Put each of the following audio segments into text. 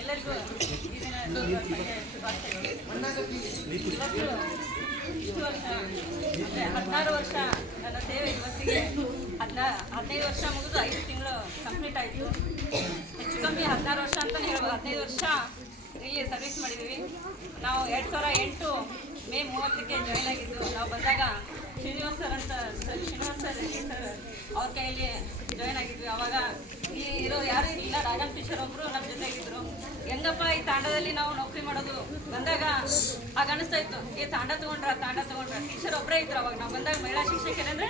ಎಲ್ಲರಿಗೂ ಇಷ್ಟು ವರ್ಷ 16 ವರ್ಷ ನನ್ನ ಸೇವೆ ಇವತ್ತಿಗೆ 15 ವರ್ಷ ಮುಗಿದು 5 ತಿಂಗಳು ಕಂಪ್ಲೀಟ್ ಆಯಿತು. ಹೆಚ್ಚು ಕಮ್ಮಿ 16 ವರ್ಷ ಅಂತಲೇ ಹೇಳ್ಬೋದು. 15 ವರ್ಷ ಇಲ್ಲಿ ಸರ್ವಿಸ್ ಮಾಡಿದ್ದೀವಿ. ನಾವು 2008 ಮೇ 30ಕ್ಕೆ ಜಾಯ್ನ್ ಆಗಿದ್ದು. ನಾವು ಬಂದಾಗ ಶ್ರೀನಿವಾಸ್ ಸರ್ ಅಂತ ಶ್ರೀನಿವಾಸ್ ಸರ್ ಅವ್ರ ಕೈಯಲ್ಲಿ ಜಾಯ್ನ್ ಆಗಿದ್ವಿ. ಅವಾಗ ಈ ಇರೋ ಯಾರೂ ಇಲ್ಲ, ರಾಜನ್ ಟೀಚರ್ ಒಬ್ಬರು ನಮ್ಮ ಜೊತೆಗಿದ್ರು. ಹೆಂಗಪ್ಪ ಈ ತಾಂಡದಲ್ಲಿ ನಾವು ನೌಕರಿ ಮಾಡೋದು ಬಂದಾಗ ಆಗ ಅನಿಸ್ತಾ ಇತ್ತು, ಈ ತಾಂಡ ತಗೊಂಡ್ರ ಟೀಚರ್ ಒಬ್ಬರೇ ಇದ್ರು. ಅವಾಗ ನಾವು ಬಂದಾಗ ಮಹಿಳಾ ಶಿಕ್ಷಕರಂದ್ರೆ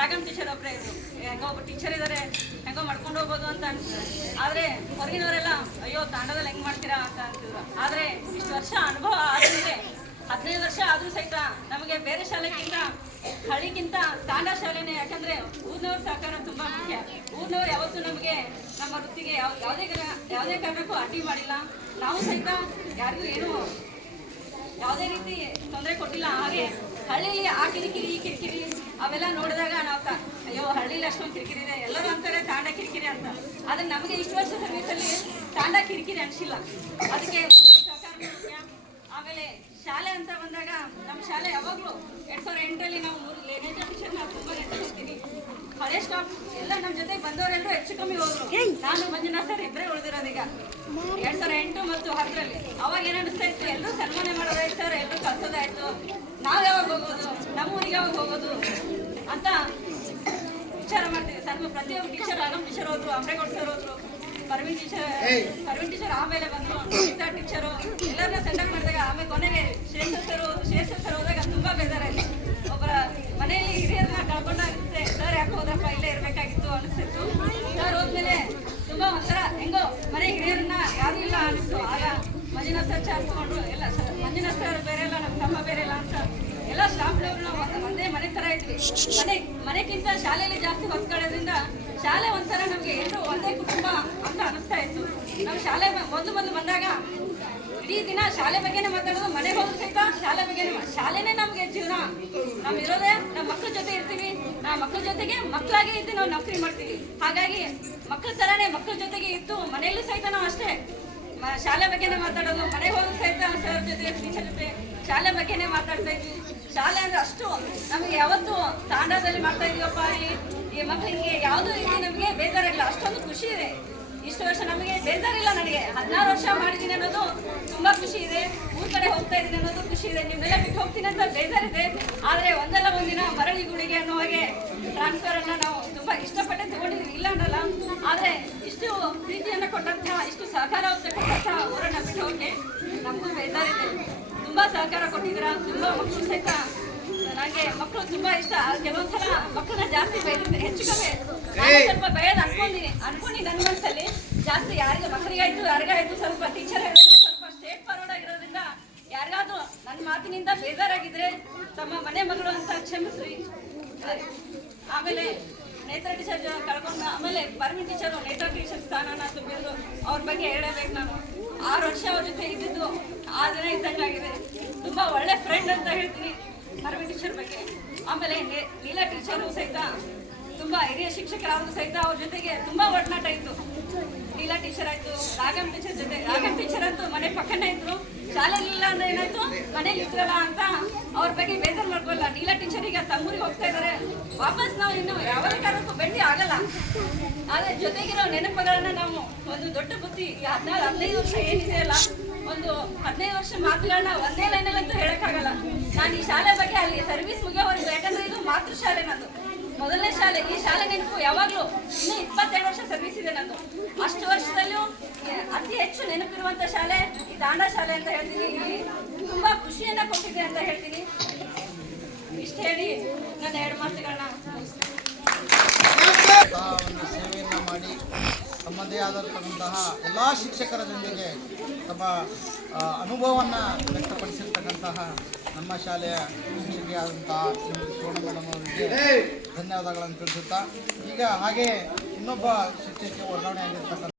ರಾಗಮ್ ಟೀಚರ್ ಒಬ್ಬರೇ ಇದ್ರು. ಹೆಂಗೋ ಒಬ್ಬ ಟೀಚರ್ ಇದ್ದಾರೆ, ಹೆಂಗೋ ಮಾಡ್ಕೊಂಡು ಹೋಗ್ಬೋದು ಅಂತ ಅನಿಸ್ತದೆ. ಆದರೆ ಹೊರಗಿನವರೆಲ್ಲ ಅಯ್ಯೋ ತಾಂಡದಲ್ಲಿ ಹೆಂಗೆ ಮಾಡ್ತೀರಾ ಅಂತ ಅಂತಿದ್ರು. ಆದರೆ ಇಷ್ಟು ವರ್ಷ ಅನುಭವ ಆದಮೇಲೆ 15 ವರ್ಷ ಆದರೂ ಸಹಿತ ನಮಗೆ ಬೇರೆ ಶಾಲೆಗಿಂತ ಹಳ್ಳಿಗಿಂತ ತಾಂಡ ಶಾಲೆನೇ. ಯಾಕಂದರೆ ಊರಿನವ್ರ ಸಹಕಾರ ತುಂಬ ಮುಖ್ಯ. ಊರಿನವ್ರು ಯಾವತ್ತೂ ನಮಗೆ ನಮ್ಮ ವೃತ್ತಿಗೆ ಯಾವುದೇ ಕಾರಣಕ್ಕೂ ಅಡ್ಡಿ ಮಾಡಿಲ್ಲ. ನಾವು ಸಹಿತ ಯಾರಿಗೂ ಏನೂ ಯಾವುದೇ ರೀತಿ ತೊಂದರೆ ಕೊಟ್ಟಿಲ್ಲ. ಹಾಗೆ ಹಳ್ಳಿಯಲ್ಲಿ ಆ ಕಿರಿಕಿರಿ ಈ ಕಿರಿಕಿರಿ ಅವೆಲ್ಲ ನೋಡಿದಾಗ ನಾವು ಅಯ್ಯೋ ಹಳ್ಳಿಲಿ ಅಷ್ಟೊಂದು ಕಿರಿಕಿರಿ ಇದೆ, ಎಲ್ಲರೂ ಅಂತಾರೆ ತಾಂಡ ಕಿರಿಕಿರಿ ಅಂತ. ಆದರೆ ನಮಗೆ ಇಷ್ಟು ವರ್ಷ ಸರ್ವಿಸಲ್ಲಿ ತಾಂಡ ಕಿರಿಕಿರಿ ಅನಿಸಿಲ್ಲ. ಅದಕ್ಕೆ ಸಹಕಾರ ಮುಖ್ಯ. ಆಮೇಲೆ ಶಾಲೆ ಅಂತ ಬಂದಾಗ ನಮ್ಮ ಶಾಲೆ ಯಾವಾಗಲೂ 2008ರಲ್ಲಿ ನಾವು 3 ನೇಚರ್ ಟೀಚರ್ನ ತುಂಬ ನೆನಪಿಸ್ತೀನಿ. ಹಳೆ ಸ್ಟಾಫ್ ಎಲ್ಲ ನಮ್ಮ ಜೊತೆಗೆ ಬಂದವರೆಲ್ಲರೂ ಹೆಚ್ಚು ಕಮ್ಮಿ ಹೋದ್ರು. ನಾನು ಮಂಜುನಾಥ್ ಸರ್ ಇಬ್ಬರೇ ಉಳಿದಿರೋದೀಗ 2008 ಮತ್ತು 10ರಲ್ಲಿ. ಅವಾಗ ಏನು ಅನಿಸ್ತಾ ಇತ್ತು, ಎಲ್ಲರೂ ಸನ್ಮಾನ ಮಾಡೋದಾಯ್ತು ಸರ್, ಎಲ್ಲರೂ ಕಲ್ಸೋದಾಯ್ತು, ನಾವು ಯಾವಾಗ ಹೋಗೋದು, ನಮ್ಮ ಊರಿಗೆ ಯಾವಾಗ ಹೋಗೋದು ಅಂತ ವಿಚಾರ ಮಾಡ್ತೀವಿ. ಪ್ರತಿಯೊಬ್ಬ ಟೀಚರ್ ರಾಗಮ್ ಟೀಚರ್ ಹೋದ್ರು, ಅಮ್ರೇಗೌಡ ಸರ್ ಹೋದ್ರು, ಪರ್ವೀನ್ ಟೀಚರ್ ಆಮೇಲೆ ಬಂದರು, ಗೀತಾ ಟೀಚರು ಎಲ್ಲರನ್ನ ಸೆಂಡಪ್ ಮಾಡಿದಾಗ ಆಮೇಲೆ ಕೊನೆಗೆ ಶ್ರೇಷ್ಠ ಸರ್ ಹೋದಾಗ ತುಂಬ ಬೇಜಾರಾಯಿತು. ಒಬ್ಬರ ಮನೆಯಲ್ಲಿ ಹಿರಿಯರನ್ನ ಕಳ್ಕೊಂಡಾಗುತ್ತೆ, ಸರ್ ಯಾಕೆ ಹೋದ್ರಪ್ಪ, ಇಲ್ಲೇ ಇರಬೇಕಾಗಿತ್ತು ಅನಿಸ್ತಿತ್ತು. ಸರ್ ಹೋದ್ಮೇಲೆ ತುಂಬ ಒಂಥರ ಹೆಂಗೋ ಮನೆ ಹಿರಿಯರನ್ನ ಯಾರೂ ಇಲ್ಲ ಅನಿಸ್ತು. ಆಗ ಮಂಜುನಾಥ್ ಸರ್ ಚಾರಿಸ್ಕೊಂಡ್ರು. ಎಲ್ಲ ಮಂಜುನಾಥ್ ಸರ್ ಬೇರೆ ಇಲ್ಲ, ನಮ್ಮ ತಮ್ಮ ಬೇರೆ ಇಲ್ಲ ಅಂತ ಎಲ್ಲ ಸ್ಟಾಫ್ನವ್ರು ನಾವು ಒಂದೇ ಮನೆ ಥರ ಇದ್ವಿ. ಮನೆಗಿಂತ ಶಾಲೆಯಲ್ಲಿ ಜಾಸ್ತಿ ಹೊತ್ಕೊಳ್ಳೋದ್ರಿಂದ ಶಾಲೆ ಒಂಥರ ನಮಗೆ ಎಲ್ಲರೂ ಒಂದೇ ಕುಟುಂಬ ಅಂತ ಅನಿಸ್ತಾ ಇತ್ತು. ನಾವು ಶಾಲೆ ಮೊದಲು ಬಂದಾಗ ಇಡೀ ದಿನ ಶಾಲೆ ಬಗ್ಗೆನೇ ಮಾತಾಡೋದು, ಮನೆಗೆ ಹೋಗಿ ಸಹಿತ ಶಾಲೆ ಬಗ್ಗೆನೇ. ಶಾಲೆನೇ ನಮಗೆ ಜೀವನ. ನಾವು ಇರೋದೇ ನಮ್ಮ ಮಕ್ಕಳ ಜೊತೆ ಇರ್ತೀವಿ, ನಾವು ಮಕ್ಕಳ ಜೊತೆಗೆ ಮಕ್ಕಳಾಗಿ ಇದ್ದು ನಾವು ನೌಕರಿ ಮಾಡ್ತೀವಿ. ಹಾಗಾಗಿ ಮಕ್ಕಳ ಥರನೇ ಮಕ್ಕಳ ಜೊತೆಗೆ ಇತ್ತು ಮನೆಯಲ್ಲೂ ಸಹಿತ ನಾವು ಅಷ್ಟೇ ಶಾಲೆ ಬಗ್ಗೆನೇ ಮಾತಾಡೋದು. ಮನೆಗೆ ಹೋಗಿ ಸಹಿತ ಸರ್ ಜೊತೆ ಟೀಚರ್ ಜೊತೆ ಶಾಲೆ ಬಗ್ಗೆನೇ ಮಾತಾಡ್ತಾ ಇದ್ವಿ. ಶಾಲೆ ಅಂದರೆ ಅಷ್ಟು ನಮಗೆ ಯಾವತ್ತು ತಾಂಡದಲ್ಲಿ ಮಾಡ್ತಾ ಇದೀವಪ್ಪ, ಈ ಮಕ್ಕಳಿಗೆ ಯಾವುದೂ ರೀತಿ ನಮಗೆ ಬೇಜಾರಿಲ್ಲ, ಅಷ್ಟೊಂದು ಖುಷಿ ಇದೆ. ಇಷ್ಟು ವರ್ಷ ನಮಗೆ ಬೇಜಾರಿಲ್ಲ. ನನಗೆ 16 ವರ್ಷ ಮಾಡಿದ್ದೀನಿ ಅನ್ನೋದು ತುಂಬ ಖುಷಿ ಇದೆ. ಊರ ಕಡೆ ಹೋಗ್ತಾ ಇದ್ದೀನಿ ಅನ್ನೋದು ಖುಷಿ ಇದೆ. ನಿಮ್ಮೆಲ್ಲ ಬಿಟ್ಟು ಹೋಗ್ತೀನಿ ಅಂತ ಬೇಜಾರಿದೆ. ಆದರೆ ಒಂದಲ್ಲ ಒಂದಿನ ಮರಳಿ ಗುಡಿಗೆ ಅನ್ನೋ ಹಾಗೆ ಟ್ರಾನ್ಸ್ಫರನ್ನು ನಾವು ತುಂಬ ಇಷ್ಟಪಟ್ಟೆ ತೊಗೊಂಡಿದ್ದೀವಿ, ಇಲ್ಲ ಅನ್ನಲ್ಲ. ಆದರೆ ಇಷ್ಟು ಪ್ರೀತಿಯನ್ನು ಕೊಟ್ಟಂತಹ, ಇಷ್ಟು ಸಹಕಾರ ಕೊಟ್ಟಂತಹ ಊರನ್ನು ಬಿಟ್ಟು ಹೋಗಿ ನಮಗೂ ಬೇಜಾರಿದೆ. ತುಂಬ ಸಹಕಾರ ಕೊಟ್ಟಿದ್ದೀರಾ. ತುಂಬ ಮಕ್ಕಳು ಸಹಿತ ನನಗೆ ಮಕ್ಕಳು ತುಂಬ ಇಷ್ಟ. ಕೆಲವೊಂದ್ಸಲ ಮಕ್ಕಳನ್ನ ಜಾಸ್ತಿ ಬೈದಿದ್ದೆ, ಹೆಚ್ಚು ಕಮ್ಮಿ ಸ್ವಲ್ಪ ಬೈಯೋದು ಅನ್ಕೊಂಡು ನನ್ನ ಮನಸ್ಸಲ್ಲಿ ಜಾಸ್ತಿ ಯಾರಿಗೆ ಮಕ್ಕಳಿಗಾಯ್ತು ಯಾರಿಗಾಯ್ತು ಸ್ವಲ್ಪ ಟೀಚರ್ ಹೇಳಿದ್ರೆ ಸ್ವಲ್ಪ ಸ್ಟೇಟ್ ಫಾರ್ವರ್ಡ್ ಆಗಿರೋದ್ರಿಂದ ಯಾರಿಗಾದ್ರೂ ನನ್ನ ಮಾತಿನಿಂದ ಬೇಜಾರಾಗಿದ್ರೆ ತಮ್ಮ ಮನೆ ಮಗಳು ಅಂತ ಕ್ಷಮಿಸ್ರಿ. ಆಮೇಲೆ ನೇತ್ರ ಟೀಚರ್ ಕಳ್ಕೊಂಡು ಆಮೇಲೆ ಪರ್ವೀನ್ ಟೀಚರು ನೇತ್ರ ಟೀಚರ್ ಸ್ಥಾನನ ತುಂಬಿದ್ರು. ಅವ್ರ ಬಗ್ಗೆ ಹೇಳಬೇಕು. ನಾನು 6 ವರ್ಷ ಅವ್ರ ಜೊತೆ ಇದ್ದಿದ್ದು ಆ ದಿನ ಇದ್ದಂಗಾಗಿದೆ. ತುಂಬ ಒಳ್ಳೆ ಫ್ರೆಂಡ್ ಅಂತ ಹೇಳ್ತೀನಿ ಪರ್ವೀನ್ ಟೀಚರ್ ಬಗ್ಗೆ. ಆಮೇಲೆ ನೀಲಾ ಟೀಚರು ಸಹಿತ ತುಂಬ ಹಿರಿಯ ಶಿಕ್ಷಕರಾದರೂ ಸಹಿತ ಅವ್ರ ಜೊತೆಗೆ ತುಂಬ ಒಡನಾಟ ಇತ್ತು. ನೀಲಾ ಟೀಚರ್ ಆಯಿತು, ರಾಗಮ್ ಟೀಚರ್ ಜೊತೆ. ರಾಗಮ್ ಟೀಚರ್ ಅಂತೂ ಮನೆ ಪಕ್ಕನೇ ಇದ್ರು. ಶಾಲೆಲಿಲ್ಲ ಅಂದರೆ ಏನಾಯ್ತು, ಮನೇಲಿ ಇದ್ರಲ್ಲ ಅಂತ ಅವ್ರ ಬಗ್ಗೆ ಬೇಜಾರು ಮಾಡ್ಕೊಳ್ಳಲ್ಲ. ನೀಲಾ ಟೀಚರ್ ಈಗ ತಮ್ಮೂರಿಗೆ ಹೋಗ್ತಾ ಇದ್ದಾರೆ. ವಾಪಸ್ ನಾವು ಇನ್ನು ಯಾವುದೇ ಕಾರಣಕ್ಕೂ ಭೇಟಿ ಆಗಲ್ಲ. ಆದರೆ ಜೊತೆಗಿರೋ ನೆನಪುಗಳನ್ನ ನಾವು ಒಂದು ದೊಡ್ಡ ಬುದ್ಧಿ 15 ವರ್ಷ ಏನಿದೆ ಅಲ್ಲ, ಒಂದು 15 ವರ್ಷ ಮಾತುಗಳನ್ನ ಒಂದೇ ಲೈನಲ್ಲಂತೂ ಹೇಳೋಕ್ಕಾಗಲ್ಲ. ನಾನು ಈ ಶಾಲೆ ಬಗ್ಗೆ ಅಲ್ಲಿ ಸರ್ವಿಸ್ ಮುಗಿಯೋವರೆಗೂ, ಯಾಕಂದರೆ ಇದು ಮಾತೃ ಶಾಲೆ ನಂದು, ಮೊದಲನೇ ಶಾಲೆ. ಈ ಶಾಲೆ ನೆನಪು ಯಾವಾಗಲೂ ಇನ್ನೂ 22 ವರ್ಷ ಸರ್ವಿಸ್ ಇದೆ ನಂದು. ಅಷ್ಟು ವರ್ಷದಲ್ಲೂ ಅತಿ ಹೆಚ್ಚು ನೆನಪಿರುವಂಥ ಶಾಲೆ ಈ ತಾಂಡ ಶಾಲೆ ಅಂತ ಹೇಳ್ತೀನಿ. ಇಲ್ಲಿ ತುಂಬ ಖುಷಿಯನ್ನು ಕೊಟ್ಟಿದೆ ಅಂತ ಹೇಳ್ತೀನಿ. ಇಷ್ಟು ಹೇಳಿ ನನ್ನ 2 ಮಾತುಗಳನ್ನ ಒಂದು ಸೇವೆಯನ್ನು ಮಾಡಿ ತಮ್ಮದೇ ಆದಂತಹ ಎಲ್ಲ ಶಿಕ್ಷಕರ ಜೊತೆಗೆ ತಮ್ಮ ಅನುಭವವನ್ನು ವ್ಯಕ್ತಪಡಿಸಿರ್ತಕ್ಕಂತಹ ನಮ್ಮ ಶಾಲೆಯ ಶಿಕ್ಷಕಿಯಾದಂತಹ ಸೋಣ ಮೇಡಮ್ ಅವರಿಗೆ ಧನ್ಯವಾದಗಳನ್ನು ತಿಳಿಸುತ್ತಾ, ಈಗ ಹಾಗೆ ಇನ್ನೊಬ್ಬ ಶಿಕ್ಷಕಿ ವರ್ಗಾವಣೆ ಆಗಿರ್ತಕ್ಕಂಥ